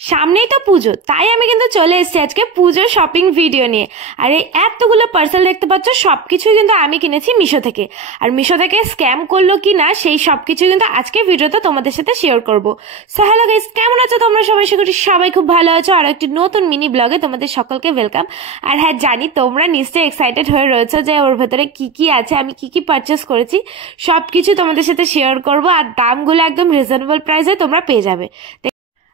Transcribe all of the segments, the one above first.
সামনেই তো পুজো, তাই আমি কিন্তু চলে এসেছি আজকে পুজোর শপিং ভিডিও নিয়ে। আর এই এতগুলো পার্সেল দেখতে পাচ্ছ, সবকিছুই কিন্তু আমি কিনেছি মিশো থেকে। আর মিশো থেকে স্ক্যাম করলো কি না সেই সবকিছু কিন্তু আজকে ভিডিওতে তোমাদের সাথে শেয়ার করব। সো হ্যালো গাইস, কেমন আছো তোমরা সবাই? আশা করি সবাই খুব ভালো আছো। আর একটি নতুন মিনি ব্লগে তোমাদের সকলকে ওয়েলকাম। আর হ্যাঁ, জানি তোমরা নিশ্চয়ই এক্সাইটেড হয়ে রয়েছো যে ওর ভেতরে কি কি আছে, আমি কি কি পারচেস করেছি সবকিছু তোমাদের সাথে শেয়ার করব। আর দামগুলো একদম রিজনেবল প্রাইসে তোমরা পেয়ে যাবে।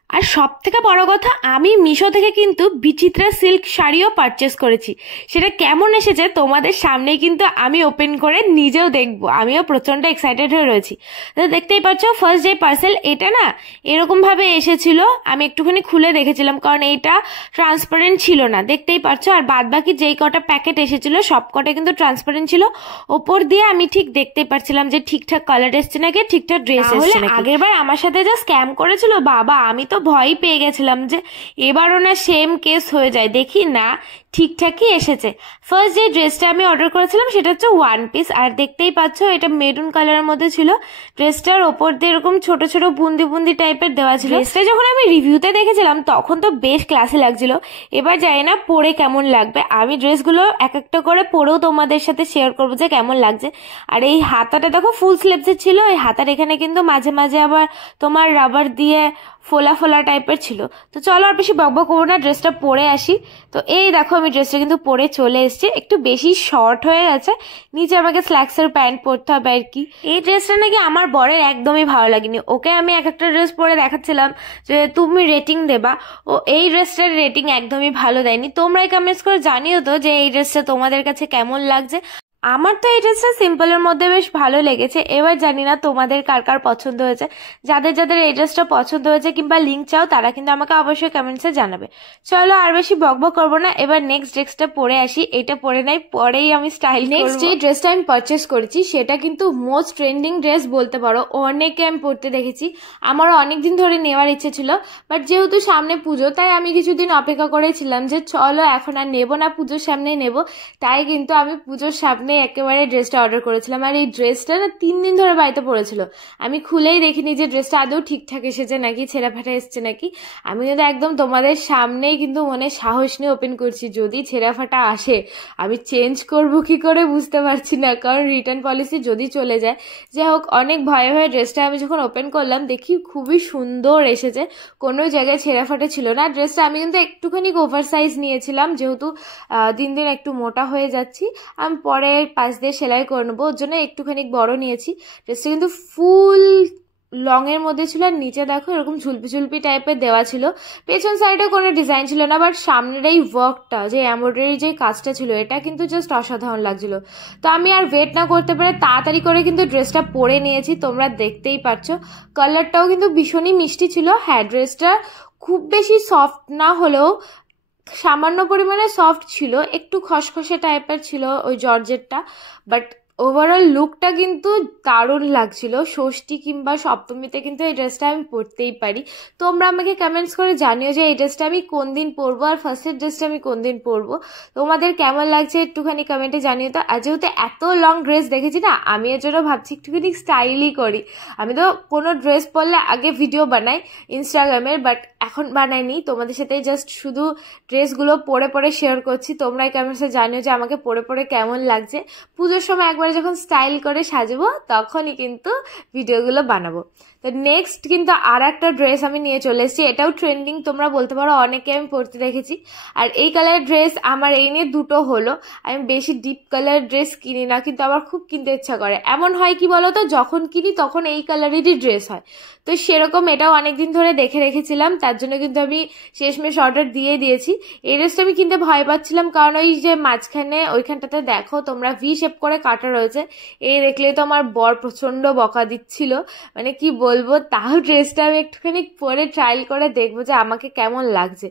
আর সব থেকে বড় কথা, আমি মিশো থেকে কিন্তু বিচিত্রা সিল্ক শাড়িও পারচেস করেছি। সেটা কেমন এসেছে তোমাদের সামনেই কিন্তু আমি ওপেন করে নিজেও দেখবো। আমিও প্রচন্ড এক্সাইটেড হয়ে রয়েছি। তো দেখতেই পাচ্ছ, ফার্স্ট যে পার্সেল এটা না এরকম ভাবে এসেছিল। আমি একটুখানি খুলে দেখেছিলাম কারণ এটা ট্রান্সপারেন্ট ছিল না, দেখতেই পাচ্ছ। আর বাদ বাকি যেই কটা প্যাকেট এসেছিল সব কটা কিন্তু ট্রান্সপারেন্ট ছিল। ওপর দিয়ে আমি ঠিক দেখতে পাচ্ছিলাম যে ঠিকঠাক কালার এসছে নাকি, ঠিকঠাক ড্রেস এসছে নাকি। আগেরবার আমার সাথে যা স্ক্যাম করেছিল বাবা, আমি তো ভয় পেয়ে গেছিলাম যে এবারও না সেম কেস হয়ে যায়। দেখি না ঠিকঠাকই এসেছে। ফার্স্ট যে ড্রেসটা আমি অর্ডার করেছিলাম সেটা হচ্ছে ওয়ান পিস। আর দেখতেই পাচ্ছ এটা মেরুন কালারের মধ্যে ছিল। ড্রেসটার ওপর দিয়ে এরকম ছোট ছোট বুন্দি বুন্দি টাইপের দেওয়া ছিল। ড্রেসটা যখন আমি রিভিউতে দেখেছিলাম তখন তো বেশ ক্লাসি লাগছিল। এবার জানি না পরে কেমন লাগবে। আমি ড্রেসগুলো এক একটা করে পরেও তোমাদের সাথে শেয়ার করবো যে কেমন লাগছে। আর এই হাতাটা দেখো ফুল স্লিভসের ছিল। এই হাতার এখানে কিন্তু মাঝে মাঝে আবার তোমার রাবার দিয়ে ফোলা ফোলা টাইপের ছিল। তো চলো আর বেশি বকবক করবো না, ড্রেসটা পরে আসি। তো এই দেখো আমি ড্রেসটা কিন্তু পরে চলে এসেছি। একটু বেশি শর্ট হয়ে গেছে, নিচে আমাকে স্ল্যাক্সের প্যান্ট পরতে হবে আর কি। এই ড্রেসটা নাকি আমার বরের একদমই ভালো লাগেনি। ওকে আমি এক একটা ড্রেস পরে দেখাচ্ছিলাম যে তুমি রেটিং দেবা, ও এই ড্রেসটার রেটিং একদমই ভালো দেয়নি। তোমরাই কমেন্টস করে জানিও তো যে এই ড্রেসটা তোমাদের কাছে কেমন লাগছে। আমার তো এই ড্রেসটা সিম্পলের মধ্যে বেশ ভালো লেগেছে। এবার জানি না তোমাদের কার কার পছন্দ হয়েছে। যাদের যাদের এই ড্রেসটা পছন্দ হয়েছে কিংবা লিঙ্ক চাও তারা কিন্তু আমাকে অবশ্যই কমেন্টসে জানাবে। চলো আর বেশি বকবক করবো না, এবার নেক্সট ড্রেসটা পরে আসি। এটা পরে নাই, পরেই আমি স্টাইল। নেক্সট যে ড্রেসটা আমি পারচেস করেছি সেটা কিন্তু মোস্ট ট্রেন্ডিং ড্রেস বলতে পারো। অনেকে আমি পরতে দেখেছি, আমারও অনেকদিন ধরে নেওয়ার ইচ্ছে ছিল। বাট যেহেতু সামনে পুজো তাই আমি কিছুদিন অপেক্ষা করেছিলাম যে চলো এখন আর নেবো না, পুজোর সামনে নেব। তাই কিন্তু আমি পুজোর সামনে একেবারে ড্রেসটা অর্ডার করেছিলাম। আর এই ড্রেসটা না 3 দিন ধরে বাড়িতে পড়েছিল। আমি খুলেই দেখিনি যে ড্রেসটা আদৌ ঠিকঠাক এসেছে নাকি, ছেঁড়া ফাটা এসছে নাকি। আমি কিন্তু একদম তোমাদের সামনেই কিন্তু মনে সাহস নিয়ে ওপেন করছি। যদি ছেঁড়া ফাটা আসে আমি চেঞ্জ করব কি করে বুঝতে পারছি না, কারণ রিটার্ন পলিসি যদি চলে যায়। যাই হোক, অনেক ভয়ে ভয়ে ড্রেসটা আমি যখন ওপেন করলাম দেখি খুবই সুন্দর এসেছে, কোনো জায়গায় ছেঁড়া ফাটা ছিল না। ড্রেসটা আমি কিন্তু একটুখানি ওভার সাইজ নিয়েছিলাম, যেহেতু দিন দিন একটু মোটা হয়ে যাচ্ছি। আমি পরে পাশ দিয়ে সেলাই করে নেবো, ওর জন্য একটুখানি বড় নিয়েছি। ড্রেসটা কিন্তু ফুল লং এর মধ্যে ছিল। আর নিচে দেখো এরকম ঝুলপি ঝুলপি টাইপের দেওয়া ছিল। পেছন সাইডে কোনো ডিজাইন ছিল না, বাট সামনের এই ওয়ার্কটা, যে এমব্রয়ডারি যে কাজটা ছিল, এটা কিন্তু জাস্ট অসাধারণ লাগছিল। তো আমি আর ওয়েট না করতে পারে তাড়াতাড়ি করে কিন্তু ড্রেসটা পরে নিয়েছি। তোমরা দেখতেই পাচ্ছ কালারটাও কিন্তু ভীষণই মিষ্টি ছিল। হ্যাঁ, ড্রেসটা খুব বেশি সফট না হলেও সামান্য পরিমাণে সফট ছিল, একটু খসখসে টাইপের ছিল ওই জর্জেটটা। বাট ওভারঅল লুকটা কিন্তু দারুণ লাগছিল। ষষ্ঠী কিংবা সপ্তমীতে কিন্তু এই ড্রেসটা আমি পরতেই পারি। তোমরা আমাকে কমেন্টস করে জানিও যে এই ড্রেসটা আমি কোন দিন পরবো আর ফার্স্টের ড্রেসটা আমি কোন দিন পরবো। তোমাদের কেমন লাগছে একটুখানি কমেন্টে জানিও। তো আর যেহেতু এত লং ড্রেস দেখেছি না, আমি এর জন্য ভাবছি একটুখানি স্টাইলই করি। আমি তো কোনো ড্রেস পরলে আগে ভিডিও বানাই ইনস্টাগ্রামের, বাট এখন বানাইনি। তোমাদের সাথে জাস্ট শুধু ড্রেসগুলো পরে পরে শেয়ার করছি। তোমরাই কমেন্টসে জানিও যে আমাকে পরে পরে কেমন লাগছে। পুজোর সময় একবার যখন স্টাইল করে সাজবো তখনই কিন্তু ভিডিওগুলো বানাবো। তো নেক্সট কিন্তু আর একটা ড্রেস আমি নিয়ে চলে এসেছি। এটাও ট্রেন্ডিং, তোমরা বলতে পারো, অনেকে আমি পরতে দেখেছি। আর এই কালারের ড্রেস আমার এই নিয়ে দুটো হলো। আমি বেশি ডিপ কালার ড্রেস কিনি না, কিন্তু আমার খুব কিনতে ইচ্ছা করে। এমন হয় কি বলো তো, যখন কিনি তখন এই কালারেরই ড্রেস হয়। তো সেরকম এটাও অনেকদিন ধরে দেখে রেখেছিলাম, তার জন্য কিন্তু আমি শেষমেশ অর্ডার দিয়ে দিয়েছি। এই ড্রেসটা আমি কিনতে ভয় পাচ্ছিলাম, কারণ ওই যে মাঝখানে ওইখানটাতে দেখো তোমরা ভি শেপ করে কাটা রয়েছে। এই দেখলেই তো আমার বর প্রচন্ড বকা দিচ্ছিল, মানে কি বলবো। তাও ড্রেসটা আমি একটুখানি পরে ট্রায়াল করে দেখবো যে আমাকে কেমন লাগছে।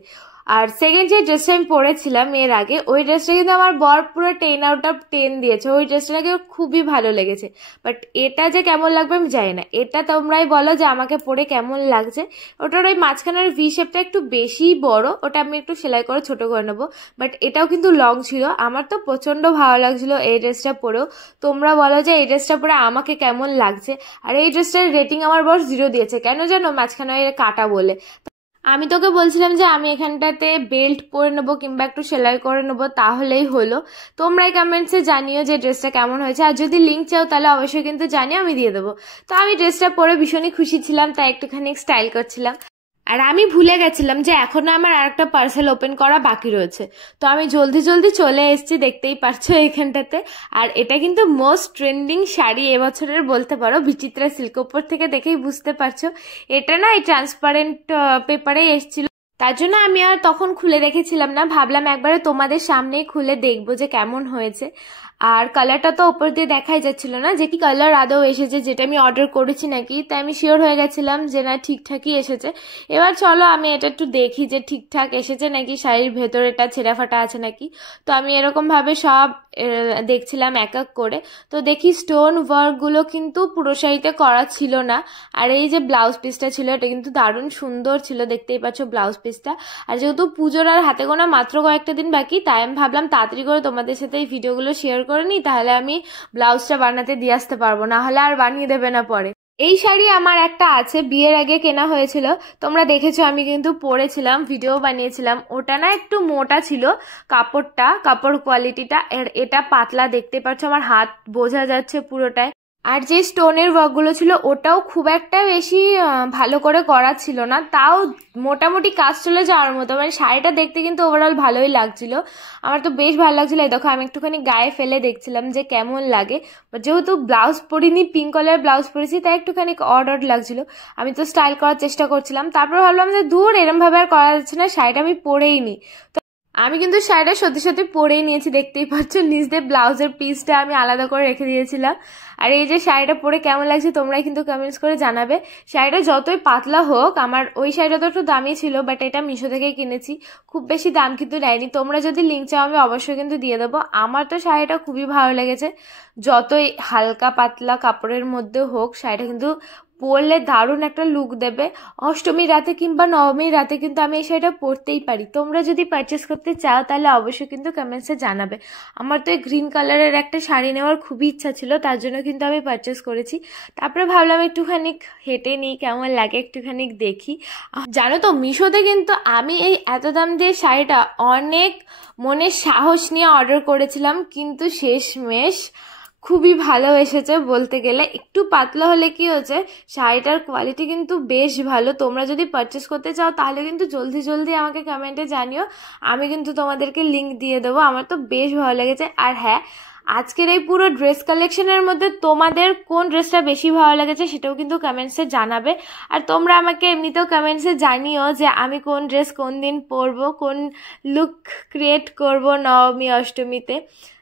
আর সেকেন্ড যে ড্রেসটা আমি পরেছিলাম এর আগে, ওই ড্রেসটা কিন্তু আমার বর পুরো 10 আউট অফ 10 দিয়েছে। ওই ড্রেসটাকে খুবই ভালো লেগেছে। বাট এটা যে কেমন লাগবে আমি জানি না। এটা তোমরাই বলো যে আমাকে পরে কেমন লাগছে। ওটার ওই মাঝখানের ভি শেপটা একটু বেশি বড়, ওটা আমি একটু সেলাই করে ছোট করে নেবো। বাট এটাও কিন্তু লং ছিল। আমার তো প্রচন্ড ভালো লাগছিল এই ড্রেসটা পরেও। তোমরা বলো যে এই ড্রেসটা পরে আমাকে কেমন লাগছে। আর এই ড্রেসটার রেটিং আমার বর 0 দিয়েছে। কেন জানো? মাঝখানে কাটা বলে। আমি তোকে বলছিলাম যে আমি এখানটাতে বেল্ট পরে নেবো কিংবা একটু সেলাই করে নেবো, তাহলেই হলো। তোমরাই কমেন্টসে জানিও যে ড্রেসটা কেমন হয়েছে, আর যদি লিঙ্ক চাও তাহলে অবশ্যই কিন্তু জানিও, আমি দিয়ে দেবো। তো আমি ড্রেসটা পরে ভীষণই খুশি ছিলাম, তাই একটুখানি স্টাইল করছিলাম। আর আমি ভুলে গেছিলাম যে এখনো আমার আরেকটা পার্সেল ওপেন করা বাকি রয়েছে, তো আমি জলদি জলদি চলে এসেছি, দেখতেই পারছো এখানটাতে। আর এটা কিন্তু মোস্ট ট্রেন্ডিং শাড়ি এবছরের বলতে পারো, বিচিত্রা সিল্ক, ওপর থেকে দেখেই বুঝতে পারছো। এটা না এই ট্রান্সপারেন্ট পেপারেই এসেছিল, তার জন্য আমি আর তখন খুলে রেখেছিলাম না, ভাবলাম একবারে তোমাদের সামনেই খুলে দেখবো যে কেমন হয়েছে। আর কালারটা তো ওপর দিয়ে দেখাই যাচ্ছিল না যে কি কালার আদৌ এসেছে, যেটা আমি অর্ডার করেছি নাকি, তাই আমি শিওর হয়ে গেছিলাম যে না ঠিকঠাকই এসেছে। এবার চলো আমি এটা একটু দেখি যে ঠিকঠাক এসেছে নাকি, শাড়ির ভেতরেটা ছেঁড়া ফাটা আছে নাকি। তো আমি এরকম ভাবে সব দেখছিলাম এক এক করে। তো দেখি স্টোন ওয়ার্কগুলো কিন্তু পুরো শাড়িতে করা ছিল না। আর এই যে ব্লাউজ পিসটা ছিল, এটা কিন্তু দারুণ সুন্দর ছিল, দেখতেই পাচ্ছ ব্লাউজ পিসটা। আর যেহেতু পুজোর আর হাতে গোনা মাত্র কয়েকটা দিন বাকি, তাই আমি ভাবলাম তাড়াতাড়ি করে তোমাদের সাথে এই ভিডিওগুলো শেয়ার করে নিই, তাহলে আমি ব্লাউজটা বানাতে দিয়ে আসতে পারবো, না হলে আর বানিয়ে দেবে না পরে। এই শাড়ি আমার একটা আছে, বিয়ের আগে কেনা হয়েছিল, তোমরা দেখেছো, আমি কিন্তু পরেছিলাম, ভিডিও বানিয়েছিলাম। ওটা না একটু মোটা ছিল কাপড়টা, কাপড় কোয়ালিটিটা। এটা পাতলা, দেখতে পাচ্ছ আমার হাত বোঝা যাচ্ছে পুরোটাই। আর যে স্টোনের ওয়ার্কগুলো ছিল ওটাও খুব একটা বেশি ভালো করে করা ছিল না, তাও মোটামুটি কাজ চলে যাওয়ার মতো। মানে শাড়িটা দেখতে কিন্তু ওভারঅল ভালোই লাগছিল, আমার তো বেশ ভালো লাগছিল। এই দেখো আমি একটুখানি গায়ে ফেলে দেখছিলাম যে কেমন লাগে, যেহেতু ব্লাউজ পরিনি, পিঙ্ক কালার ব্লাউজ পরেছি, তাই একটুখানি অড অড লাগছিল। আমি তো স্টাইল করার চেষ্টা করছিলাম, তারপর ভাবলাম যে দূর, এরম ভাবে আর করা যাচ্ছে না, শাড়িটা আমি পরেই নি। আমি কিন্তু শাড়িটা সত্যি সত্যি পরেই নিয়েছি, দেখতেই পাচ্ছ নিচ দিয়ে ব্লাউজের পিসটা আমি আলাদা করে রেখে দিয়েছিলাম। আর এই যে শাড়িটা পরে কেমন লাগছে তোমরাই কিন্তু কমেন্টস করে জানাবে। শাড়িটা যতই পাতলা হোক, আমার ওই শাড়িটা তো একটু দামি ছিল, বাট এটা মিশো থেকেই কিনেছি, খুব বেশি দাম কিন্তু নেয়নি। তোমরা যদি লিঙ্ক চাও আমি অবশ্যই কিন্তু দিয়ে দেবো। আমার তো শাড়িটা খুবই ভালো লেগেছে, যতই হালকা পাতলা কাপড়ের মধ্যে হোক, শাড়িটা কিন্তু পরলে দারুণ একটা লুক দেবে। অষ্টমীর রাতে কিংবা নবমীর রাতে কিন্তু আমি এই শাড়িটা পরতেই পারি। তোমরা যদি পারচেস করতে চাও তাহলে অবশ্যই কিন্তু কমেন্টসে জানাবে। আমার তো এই গ্রিন কালারের একটা শাড়ি নেওয়ার খুবই ইচ্ছা ছিল, তার জন্য কিন্তু আমি পারচেস করেছি। তারপরে ভাবলাম একটুখানি হেঁটে নিই, কেমন লাগে একটুখানি দেখি। জানো তো মিশোতে কিন্তু আমি এই এত দাম দিয়ে শাড়িটা অনেক মনে সাহস নিয়ে অর্ডার করেছিলাম, কিন্তু শেষমেশ খুবই ভালো এসেছে বলতে গেলে। একটু পাতলা হলে কি হচ্ছে, শাড়িটার কোয়ালিটি কিন্তু বেশ ভালো। তোমরা যদি পারচেস করতে চাও তাহলে কিন্তু জলদি জলদি আমাকে কমেন্টে জানিও, আমি কিন্তু তোমাদেরকে লিঙ্ক দিয়ে দেবো। আমার তো বেশ ভালো লেগেছে। আর হ্যাঁ, আজকের এই পুরো ড্রেস কালেকশনের মধ্যে তোমাদের কোন ড্রেসটা বেশি ভালো লেগেছে সেটাও কিন্তু কমেন্টসে জানাবে। আর তোমরা আমাকে এমনিতেও কমেন্টসে জানিও যে আমি কোন ড্রেস কোন দিন পরবো, কোন লুক ক্রিয়েট করব নবমী অষ্টমীতে।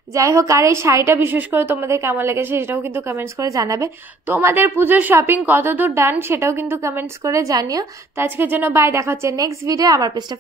যাই হোক, আর এই শাড়িটা বিশেষ করে তোমাদের কেমন লেগেছে সেটাও কিন্তু কমেন্টস করে জানাবে। তোমাদের পুজোর শপিং কতদূর ডান সেটাও কিন্তু কমেন্টস করে জানিও। তো আজকের জন্য বাই, দেখা হচ্ছে নেক্সট ভিডিও। আমার পেজটা